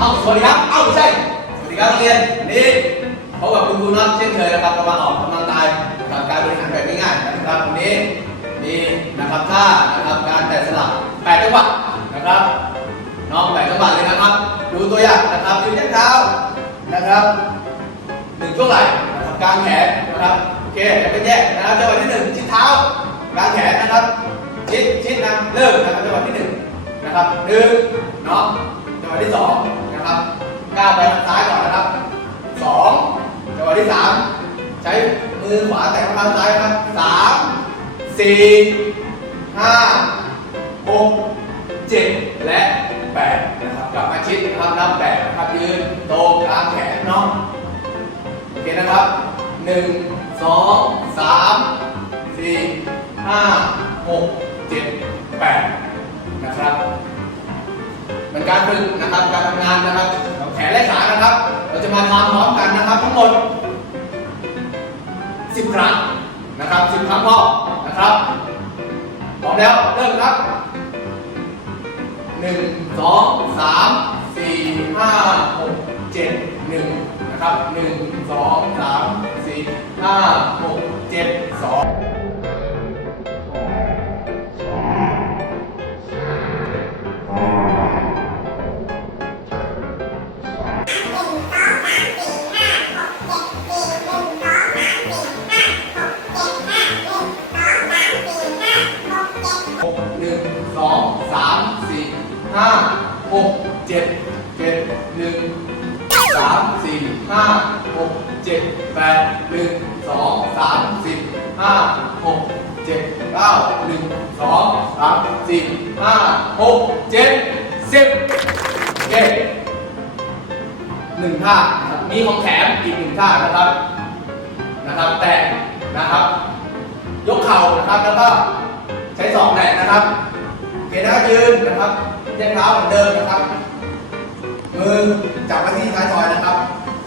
เอาสวัสดีครับ เอ้าไม่ใช่ สวัสดีครับนักเรียนวันนี้พบกับคุณครูน็อตเช่นเคยนะครับเรามาออกกำลังกายกับการบริหารแบบง่ายๆนะครับวันนี้มีนะครับท่านะครับการแต่สลับแปดจังหวะนะครับน้องแปดจังหวะเลยนะครับ ดูตัวอย่างนะครับยืนยันเท้านะครับหนึ่งช่วงไหล่นะครับกางแขนนะครับโอเคจะเป็นแยกนะครับจังหวะที่หนึ่งชิดเท้ากางแขนนะครับชิดชิดนะเริ่มนะครับจังหวะที่หนึ่งนะครับหนึ่งเนาะจังหวะที่สอง ก้าวไปทางซ้ายก่อนนะครับสองจังหวะที่สามใช้มือขวาแตะข้างซ้ายนะครับสามสี่ห้าหกเจ็ดและแปดนะครับกลับมาชิดนะครับนับแปดนะครับยืนโตกลางแขนเนาะโอเคนะครับหนึ่งสองสามสี่ห้าหกเจ็ดแปดนะครับเป็นการฝึกนะครับการทำงานนะครับะทำพร้อมกันนะครับทั้งหมด 10 ครั้งนะครับ10 ครั้งพอนะครับพร้อมแล้วเริ่มครับ 1 2 3 4 5 6 7 1นะครับ1 2 3 4 5 6 หนึ่งสองสามสี่ห้าหกเจ็ดเจ็ดหนึ่งสามสี่ห้าหกเจ็ดแปดหนึ่งสองสามสี่ห้าหกเจ็ดเก้าหนึ่งสองสามสี่ห้าหกเจ็ดสิบโอเคหนึ่งท่ามีของแถมอีกหนึ่งท่านะครับนะครับ แตะนะครับ ยกเข่านะครับแล้วก็ใช้สองแตะ นะครับเคนะครับยืนนะครับแยกเท้าเหมือนเดิมนะครับ มือจับไว้ที่ท้ายทอยนะครับ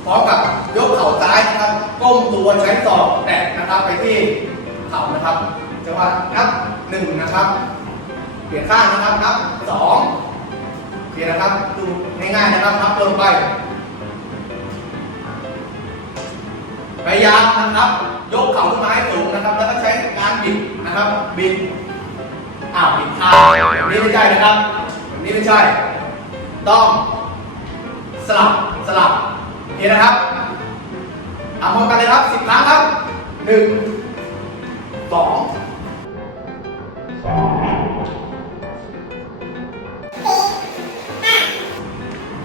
พร้อมกับยกเข่าซ้ายนะครับ ก้มตัวใช้ศอกแตะนะครับไปที่เข่านะครับ จังหวะนับหนึ่งนะครับ เปลี่ยนข้างนะครับนับสองโอเคนะครับ ดูง่ายๆนะครับนับลงไปพยายามนะครับ ยกเข่าขึ้นมาให้สูงนะครับ แล้วก็ใช้การบิดนะครับ บิด อ้าวบิดข้าแบบนี้ไม่ใช่นะครับแบบนี้ไม่ใช่ ต้องสลับสลับโอเคนะครับเอาพร้อมกันเลยครับสิบครั้งครับหนึ่งสอง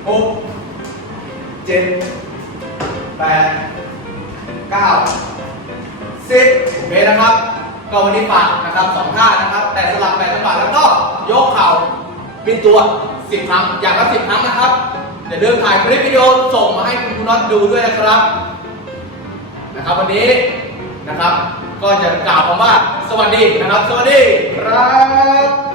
หกเจ็ดแปดเก้าสิบโอเคนะครับ ก็วันนี้ฝากนะครับสองท่านะครับ แต่สลับไปสลับแล้วก็ยกเข่าบิดตัวสิบครั้งอย่างละสิบครั้งนะครับเดี๋ยวเลืมถ่ายคลิปวิดีโอส่งมาให้คุณน็อตดูด้วยนะครับนะครับ วันนี้นะครับ ก็จะกล่าวคำว่าสวัสดีนะครับ สวัสดีครับ